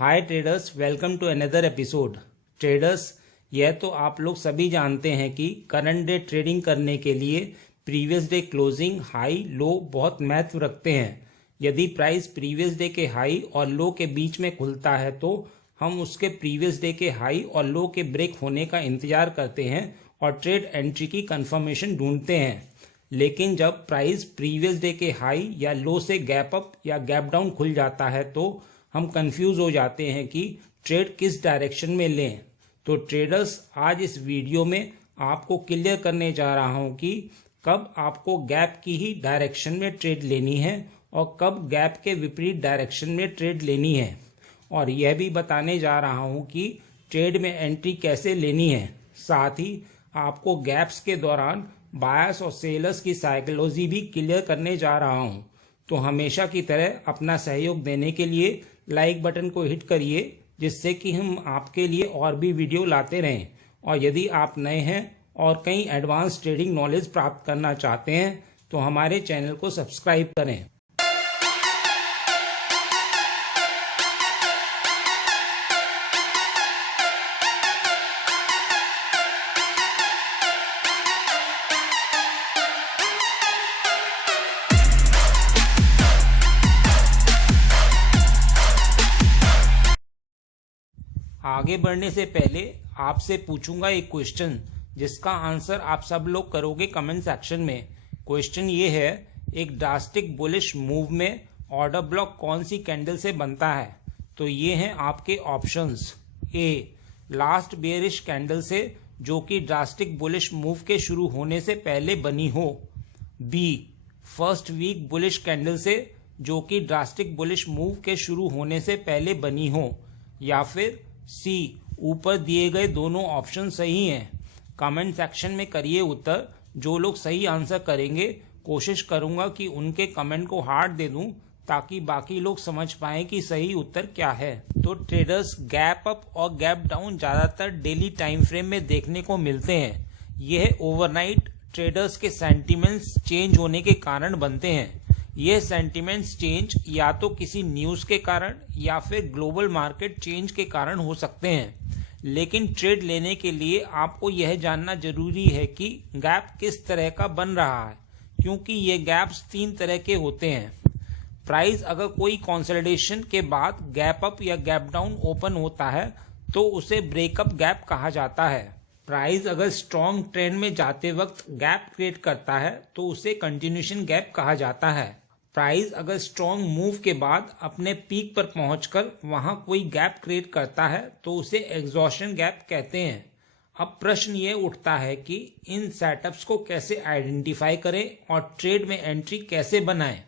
Hi traders, welcome to another episode. Traders, यह तो आप लोग सभी जानते हैं कि करंट डे ट्रेडिंग करने के लिए previous day closing high low बहुत महत्व रखते हैं। यदि प्राइस प्रीवियस डे के हाई और लो के बीच में खुलता है तो हम उसके प्रीवियस डे के हाई और लो के ब्रेक होने का इंतजार करते हैं और ट्रेड एंट्री की कंफर्मेशन ढूंढते हैं। लेकिन जब प्राइस प्रीवियस डे के हाई या लो से गैप अप या गैप डाउन खुल जाता है तो हम कंफ्यूज हो जाते हैं कि ट्रेड किस डायरेक्शन में लें। तो ट्रेडर्स, आज इस वीडियो में आपको क्लियर करने जा रहा हूं कि कब आपको गैप की ही डायरेक्शन में ट्रेड लेनी है और कब गैप के विपरीत डायरेक्शन में ट्रेड लेनी है, और यह भी बताने जा रहा हूं कि ट्रेड में एंट्री कैसे लेनी है। साथ ही आपको गैप्स के दौरान बायर्स और सेलर्स की साइकोलॉजी भी क्लियर करने जा रहा हूं। तो हमेशा की तरह अपना सहयोग देने के लिए लाइक बटन को हिट करिए, जिससे कि हम आपके लिए और भी वीडियो लाते रहें। और यदि आप नए हैं और कई एडवांस ट्रेडिंग नॉलेज प्राप्त करना चाहते हैं तो हमारे चैनल को सब्सक्राइब करें। आगे बढ़ने से पहले आपसे पूछूंगा एक क्वेश्चन, जिसका आंसर आप सब लोग करोगे कमेंट सेक्शन में। क्वेश्चन ये है, एक ड्रास्टिक बुलिश मूव में ऑर्डर ब्लॉक कौन सी कैंडल से बनता है? तो ये हैं आपके ऑप्शंस। ए, लास्ट बेयरिश कैंडल से जो कि ड्रास्टिक बुलिश मूव के शुरू होने से पहले बनी हो। B, first week bullish candle से जो कि ड्रास्टिक बुलिश मूव के शुरू होने से पहले बनी हो। या फिर सी, ऊपर दिए गए दोनों ऑप्शन सही हैं। कमेंट सेक्शन में करिए उत्तर। जो लोग सही आंसर करेंगे कोशिश करूंगा कि उनके कमेंट को हार्ट दे दूं, ताकि बाकी लोग समझ पाएं कि सही उत्तर क्या है। तो ट्रेडर्स, गैप अप और गैप डाउन ज्यादातर डेली टाइम फ्रेम में देखने को मिलते हैं। यह ओवरनाइट ट्रेडर्स के सेंटिमेंट्स चेंज होने के कारण बनते हैं। यह सेंटिमेंट्स चेंज या तो किसी न्यूज के कारण या फिर ग्लोबल मार्केट चेंज के कारण हो सकते हैं। लेकिन ट्रेड लेने के लिए आपको यह जानना जरूरी है कि गैप किस तरह का बन रहा है, क्योंकि ये गैप्स 3 तरह के होते हैं। प्राइस अगर कोई कंसोलिडेशन के बाद गैप अप या गैप डाउन ओपन होता है तो उसे ब्रेकअप गैप कहा जाता है। प्राइस अगर स्ट्रॉन्ग ट्रेंड में जाते वक्त गैप क्रिएट करता है तो उसे कंटिन्यूएशन गैप कहा जाता है। प्राइस अगर स्ट्रॉन्ग मूव के बाद अपने पीक पर पहुंचकर वहां कोई गैप क्रिएट करता है तो उसे एग्जॉशन गैप कहते हैं। अब प्रश्न ये उठता है कि इन सेटअप्स को कैसे आइडेंटिफाई करें और ट्रेड में एंट्री कैसे बनाएं।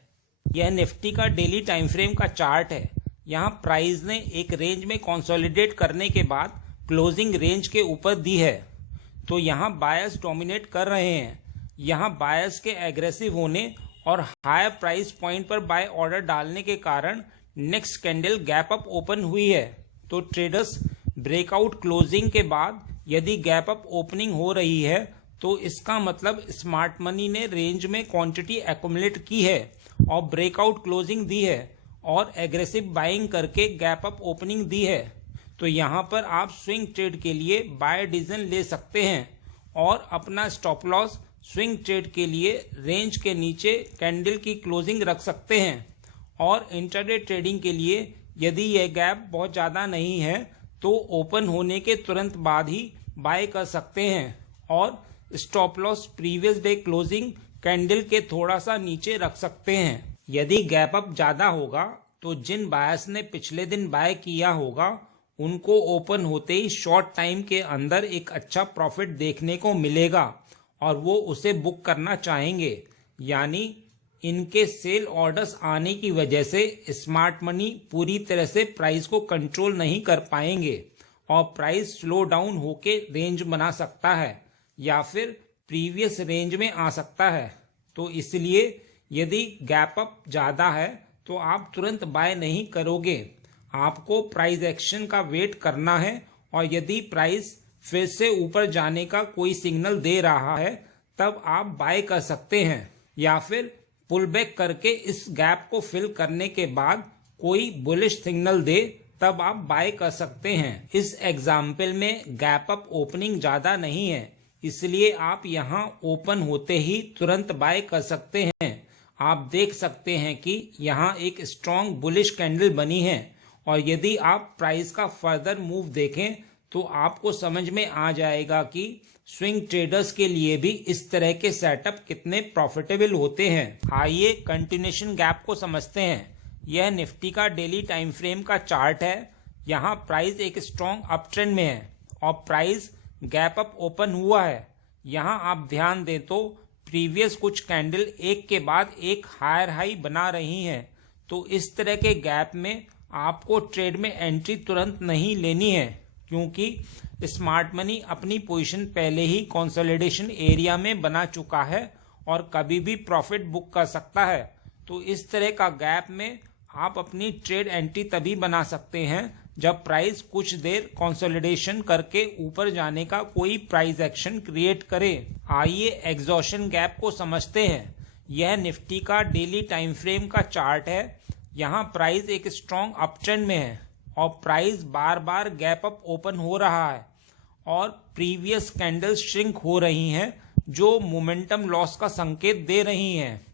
यह निफ्टी का डेली टाइम फ्रेम का चार्ट है। यहाँ प्राइस ने एक रेंज में कंसोलिडेट करने के बाद क्लोजिंग रेंज के ऊपर दी है, तो यहाँ बायर्स डोमिनेट कर रहे हैं। यहाँ बायर्स के एग्रेसिव होने और हायर प्राइस पॉइंट पर बाय ऑर्डर डालने के कारण next candle gap up open हुई है। तो ट्रेडर्स, ब्रेकआउट क्लोजिंग के बाद यदि गैप अप ओपनिंग हो रही है तो इसका मतलब स्मार्ट मनी ने रेंज में क्वांटिटी एक्युमुलेट की है और ब्रेकआउट क्लोजिंग दी है और एग्रेसिव बाइंग करके गैप अप ओपनिंग दी है। तो यहाँ पर आप स्विंग ट्रेड के लिए बाय डिसीजन ले सकते हैं और अपना स्टॉप लॉस स्विंग ट्रेड के लिए रेंज के नीचे कैंडल की क्लोजिंग रख सकते हैं। और इंट्राडे ट्रेडिंग के लिए यदि यह गैप बहुत ज़्यादा नहीं है तो ओपन होने के तुरंत बाद ही बाय कर सकते हैं और stop loss previous day closing candle के थोड़ा सा नीचे रख सकते हैं। यदि गैप अप ज़्यादा होगा तो जिन बायर्स ने पिछले दिन बाय किया होगा उनको ओपन होते ही शॉर्ट टाइम के अंदर एक अच्छा प्रॉफिट देखने को मिलेगा और वो उसे बुक करना चाहेंगे। यानी इनके सेल ऑर्डर्स आने की वजह से स्मार्ट मनी पूरी तरह से प्राइस को कंट्रोल नहीं कर पाएंगे और प्राइस स्लो डाउन होके रेंज बना सकता है या फिर प्रीवियस रेंज में आ सकता है। तो इसलिए यदि गैप अप ज़्यादा है तो आप तुरंत बाय नहीं करोगे, आपको प्राइस एक्शन का वेट करना है। और यदि प्राइस फिर से ऊपर जाने का कोई सिग्नल दे रहा है तब आप बाय कर सकते हैं, या फिर पुल बैक करके इस गैप को फिल करने के बाद कोई बुलिश सिग्नल दे तब आप बाय कर सकते हैं। इस एग्जाम्पल में गैप अप ओपनिंग ज़्यादा नहीं है, इसलिए आप यहाँ ओपन होते ही तुरंत बाय कर सकते हैं। आप देख सकते हैं कि यहाँ एक स्ट्रॉन्ग बुलिश कैंडल बनी है और यदि आप प्राइस का फर्दर मूव देखें तो आपको समझ में आ जाएगा कि स्विंग ट्रेडर्स के लिए भी इस तरह के सेटअप कितने प्रॉफिटेबल होते हैं। आइए कंटिन्यूएशन गैप को समझते हैं। यह निफ्टी का डेली टाइम फ्रेम का चार्ट है। यहाँ प्राइस एक स्ट्रॉन्ग अप ट्रेंड में है और प्राइस गैप अप ओपन हुआ है। यहाँ आप ध्यान दें तो प्रीवियस कुछ कैंडल एक के बाद एक हायर हाई बना रही हैं। तो इस तरह के गैप में आपको ट्रेड में एंट्री तुरंत नहीं लेनी है, क्योंकि स्मार्ट मनी अपनी पोजीशन पहले ही कंसोलिडेशन एरिया में बना चुका है और कभी भी प्रॉफिट बुक कर सकता है। तो इस तरह का गैप में आप अपनी ट्रेड एंट्री तभी बना सकते हैं जब प्राइस कुछ देर कंसोलिडेशन करके ऊपर जाने का कोई प्राइस एक्शन क्रिएट करे। आइए एग्जॉशन गैप को समझते हैं। यह निफ्टी का डेली टाइम फ्रेम का चार्ट है। यहाँ प्राइस एक स्ट्रॉन्ग अप ट्रेंड में है और प्राइस बार बार गैप अप ओपन हो रहा है और प्रीवियस कैंडल्स श्रिंक हो रही हैं, जो मोमेंटम लॉस का संकेत दे रही हैं।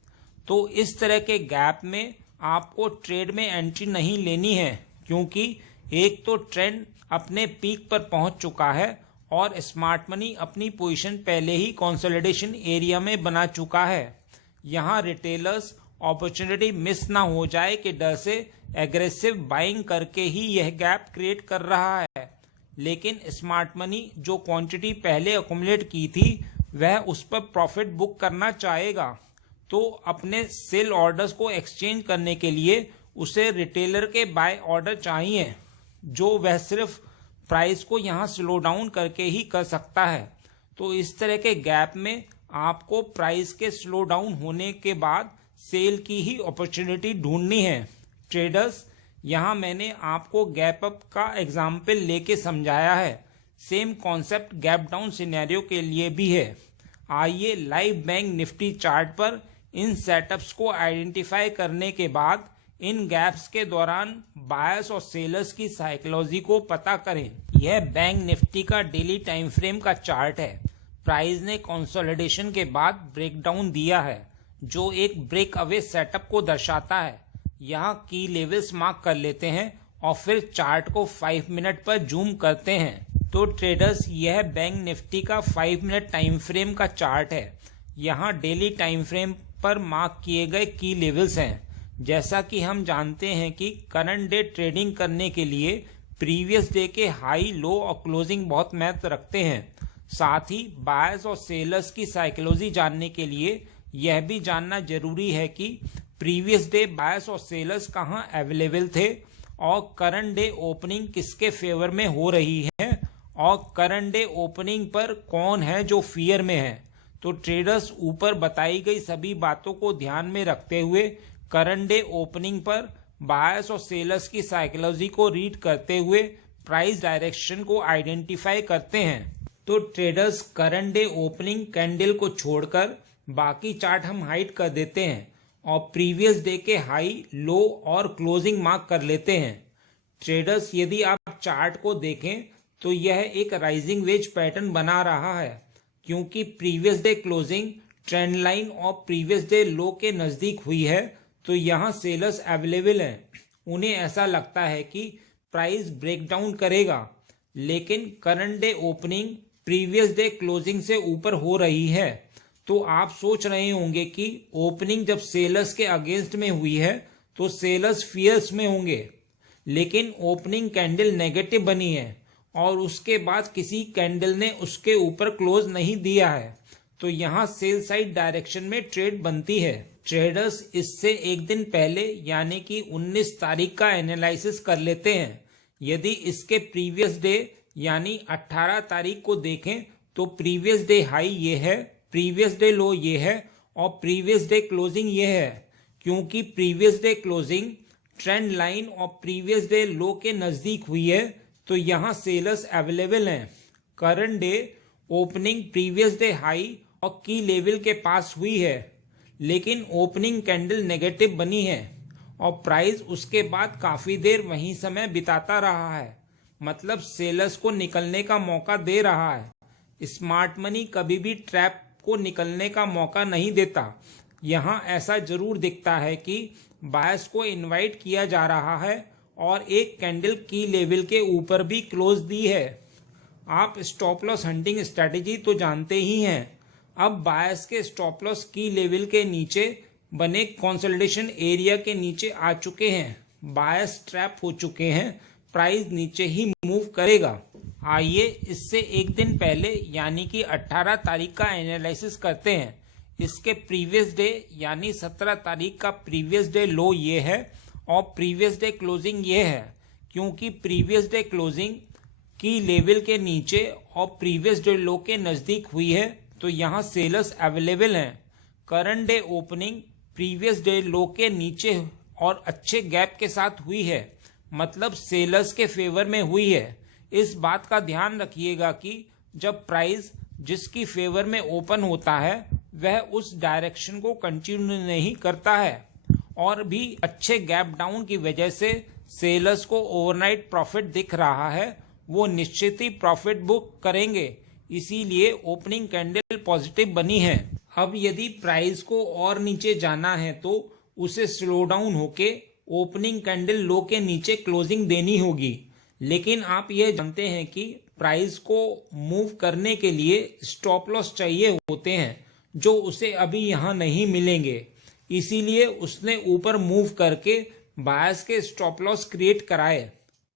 तो इस तरह के गैप में आपको ट्रेड में एंट्री नहीं लेनी है, क्योंकि एक तो ट्रेंड अपने पीक पर पहुंच चुका है और स्मार्ट मनी अपनी पोजीशन पहले ही कंसोलिडेशन एरिया में बना चुका है। यहाँ रिटेलर्स अपॉर्चुनिटी मिस ना हो जाए के डर से एग्रेसिव बाइंग करके ही यह गैप क्रिएट कर रहा है, लेकिन स्मार्ट मनी जो क्वांटिटी पहले अकुमुलेट की थी वह उस पर प्रॉफिट बुक करना चाहेगा। तो अपने सेल ऑर्डर्स को एक्सचेंज करने के लिए उसे रिटेलर के बाय ऑर्डर चाहिए, जो वह सिर्फ प्राइस को यहाँ स्लो डाउन करके ही कर सकता है। तो इस तरह के गैप में आपको प्राइस के स्लो डाउन होने के बाद सेल की ही अपॉर्चुनिटी ढूंढनी है। ट्रेडर्स, यहाँ मैंने आपको गैप अप का एग्जाम्पल लेके समझाया है। Same concept gap down scenario के लिए भी है। आइए लाइव बैंक निफ्टी चार्ट पर इन सेटअप्स को आइडेंटिफाई करने के बाद इन गैप्स के दौरान बायर्स और सेलर्स की साइकोलॉजी को पता करें। यह बैंक निफ्टी का डेली टाइम फ्रेम का चार्ट है। प्राइस ने कंसोलिडेशन के बाद ब्रेकडाउन दिया है, जो एक ब्रेक अवे सेटअप को दर्शाता है। यहाँ की लेवल्स मार्क कर लेते हैं और फिर चार्ट को 5 मिनट पर जूम करते हैं। तो ट्रेडर्स, यह बैंक निफ्टी का 5 मिनट टाइम फ्रेम का चार्ट है। यहाँ डेली टाइम फ्रेम पर मार्क किए गए की लेवल्स हैं। जैसा कि हम जानते हैं कि करंट डे ट्रेडिंग करने के लिए प्रीवियस डे के हाई, लो और क्लोजिंग बहुत महत्व रखते हैं। साथ ही बायर्स और सेलर्स की साइकोलॉजी जानने के लिए यह भी जानना जरूरी है कि प्रीवियस डे बायर्स और सेलर्स कहां अवेलेबल थे और करंट डे ओपनिंग किसके फेवर में हो रही है और करंट डे ओपनिंग पर कौन है जो फियर में है। तो ट्रेडर्स, ऊपर बताई गई सभी बातों को ध्यान में रखते हुए करंट डे ओपनिंग पर बायर्स और सेलर्स की साइकोलॉजी को रीड करते हुए प्राइस डायरेक्शन को आइडेंटिफाई करते हैं। तो traders, current day opening candle को छोड़कर बाकी चार्ट हम हाइड कर देते हैं और प्रीवियस डे के हाई, लो और क्लोजिंग मार्क कर लेते हैं। ट्रेडर्स, यदि आप चार्ट को देखें तो यह एक राइजिंग वेज पैटर्न बना रहा है, क्योंकि previous day closing trend line और प्रीवियस डे लो के नजदीक हुई है। तो यहाँ सेलर्स अवेलेबल हैं। उन्हें ऐसा लगता है कि प्राइस ब्रेकडाउन करेगा, लेकिन current day opening previous day closing से ऊपर हो रही है। तो आप सोच रहे होंगे कि ओपनिंग जब सेलर्स के अगेंस्ट में हुई है तो सेलर्स फियर्स में होंगे, लेकिन ओपनिंग कैंडल नेगेटिव बनी है और उसके बाद किसी कैंडल ने उसके ऊपर क्लोज नहीं दिया है। तो यहाँ सेल साइड डायरेक्शन में ट्रेड बनती है। ट्रेडर्स, इससे एक दिन पहले यानी कि 19 तारीख का एनालिसिस कर लेते हैं। यदि इसके प्रीवियस डे यानी 18 तारीख को देखें तो प्रीवियस डे हाई ये है, प्रीवियस डे लो ये है और प्रीवियस डे क्लोजिंग ये है। क्योंकि previous day closing trend line और प्रीवियस डे लो के नजदीक हुई है, तो यहाँ सेलर्स अवेलेबल हैं। Current day opening previous day high और की लेवल के पास हुई है, लेकिन ओपनिंग कैंडल नेगेटिव बनी है और प्राइस उसके बाद काफी देर वही समय बिताता रहा है, मतलब सेलर्स को निकलने का मौका दे रहा है। स्मार्ट मनी कभी भी ट्रैप को निकलने का मौका नहीं देता। यहाँ ऐसा जरूर दिखता है कि बायर्स को इनवाइट किया जा रहा है और एक कैंडल की लेवल के ऊपर भी क्लोज दी है। आप स्टॉप लॉस हंटिंग स्ट्रेटेजी तो जानते ही हैं। अब बायर्स के स्टॉप लॉस की लेवल के नीचे बने कंसोलिडेशन एरिया के नीचे आ चुके हैं। बायर्स ट्रैप हो चुके हैं, प्राइस नीचे ही मूव करेगा। आइए इससे एक दिन पहले यानी कि 18 तारीख का एनालिसिस करते हैं। इसके प्रीवियस डे यानी 17 तारीख का प्रीवियस डे लो ये है और प्रीवियस डे क्लोजिंग ये है। क्योंकि प्रीवियस डे क्लोजिंग की लेवल के नीचे और प्रीवियस डे लो के नजदीक हुई है तो यहाँ सेलर्स अवेलेबल हैं। Current day opening previous day लो के नीचे और अच्छे गैप के साथ हुई है, मतलब सेलर्स के फेवर में हुई है। इस बात का ध्यान रखिएगा कि जब प्राइस जिसकी फेवर में ओपन होता है वह उस डायरेक्शन को कंटिन्यू नहीं करता है और भी अच्छे गैप डाउन की वजह से सेलर्स को ओवरनाइट प्रॉफिट दिख रहा है, वो निश्चित ही प्रॉफिट बुक करेंगे। इसीलिए ओपनिंग कैंडल पॉजिटिव बनी है। अब यदि प्राइस को और नीचे जाना है तो उसे स्लो डाउन होके ओपनिंग कैंडल लो के नीचे क्लोजिंग देनी होगी। लेकिन आप यह जानते हैं कि प्राइस को मूव करने के लिए स्टॉप लॉस चाहिए होते हैं जो उसे अभी यहाँ नहीं मिलेंगे। इसीलिए उसने ऊपर मूव करके बायर्स के स्टॉप लॉस क्रिएट कराए।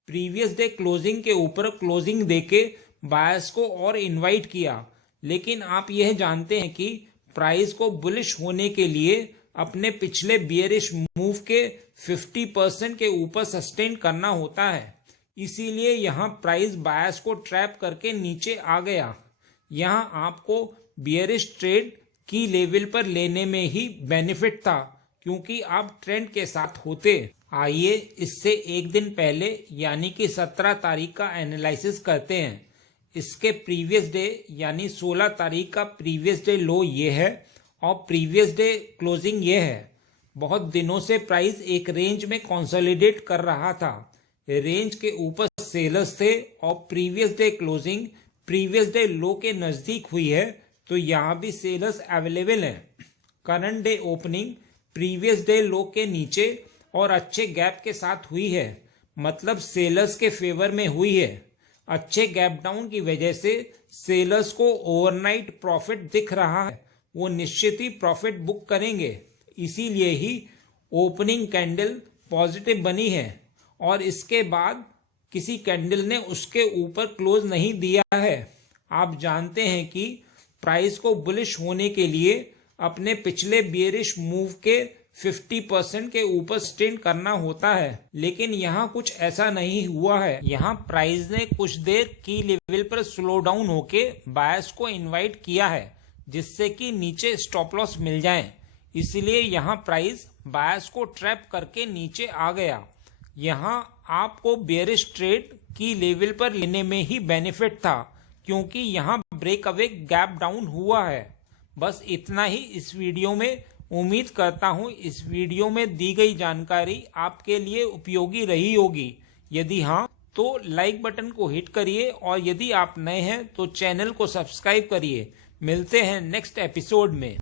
प्रीवियस डे क्लोजिंग के ऊपर क्लोजिंग देके बायर्स को और इनवाइट किया। लेकिन आप यह जानते हैं कि प्राइस को बुलिश होने के लिए अपने पिछले बियरिश मूव के 50% के ऊपर सस्टेन करना होता है। इसीलिए यहाँ प्राइस बायर्स को ट्रैप करके नीचे आ गया। यहाँ आपको बियरिश ट्रेड की लेवल पर लेने में ही बेनिफिट था क्योंकि आप ट्रेंड के साथ होते। आइए इससे एक दिन पहले यानी कि 17 तारीख का एनालिसिस करते हैं। इसके प्रीवियस डे यानी 16 तारीख का प्रीवियस डे लो ये है और प्रीवियस डे क्लोजिंग ये है। बहुत दिनों से प्राइस एक रेंज में कंसोलिडेट कर रहा था। रेंज के ऊपर सेलर्स थे और previous day closing previous day लो के नजदीक हुई है तो यहाँ भी सेलर्स अवेलेबल हैं। Current day opening previous day लो के नीचे और अच्छे गैप के साथ हुई है, मतलब सेलर्स के फेवर में हुई है। अच्छे गैप डाउन की वजह से सेलर्स को ओवरनाइट प्रॉफिट दिख रहा है, वो निश्चित ही प्रॉफिट बुक करेंगे। इसीलिए ही ओपनिंग कैंडल पॉजिटिव बनी है और इसके बाद किसी कैंडल ने उसके ऊपर क्लोज नहीं दिया है। आप जानते हैं कि प्राइस को बुलिश होने के लिए अपने पिछले बियरिश मूव के 50% के ऊपर स्टेन करना होता है, लेकिन यहाँ कुछ ऐसा नहीं हुआ है। यहाँ प्राइस ने कुछ देर की लेवल पर स्लो डाउन होके बायर्स को इनवाइट किया है जिससे कि नीचे स्टॉप लॉस मिल जाए। इसलिए यहाँ प्राइस बायर्स को ट्रैप करके नीचे आ गया। यहाँ आपको बेयरिश ट्रेड की लेवल पर लेने में ही बेनिफिट था क्योंकि यहाँ ब्रेक अवे गैप डाउन हुआ है। बस इतना ही इस वीडियो में। उम्मीद करता हूँ इस वीडियो में दी गई जानकारी आपके लिए उपयोगी रही होगी। यदि हाँ तो लाइक बटन को हिट करिए और यदि आप नए हैं तो चैनल को सब्सक्राइब करिए। मिलते हैं नेक्स्ट एपिसोड में।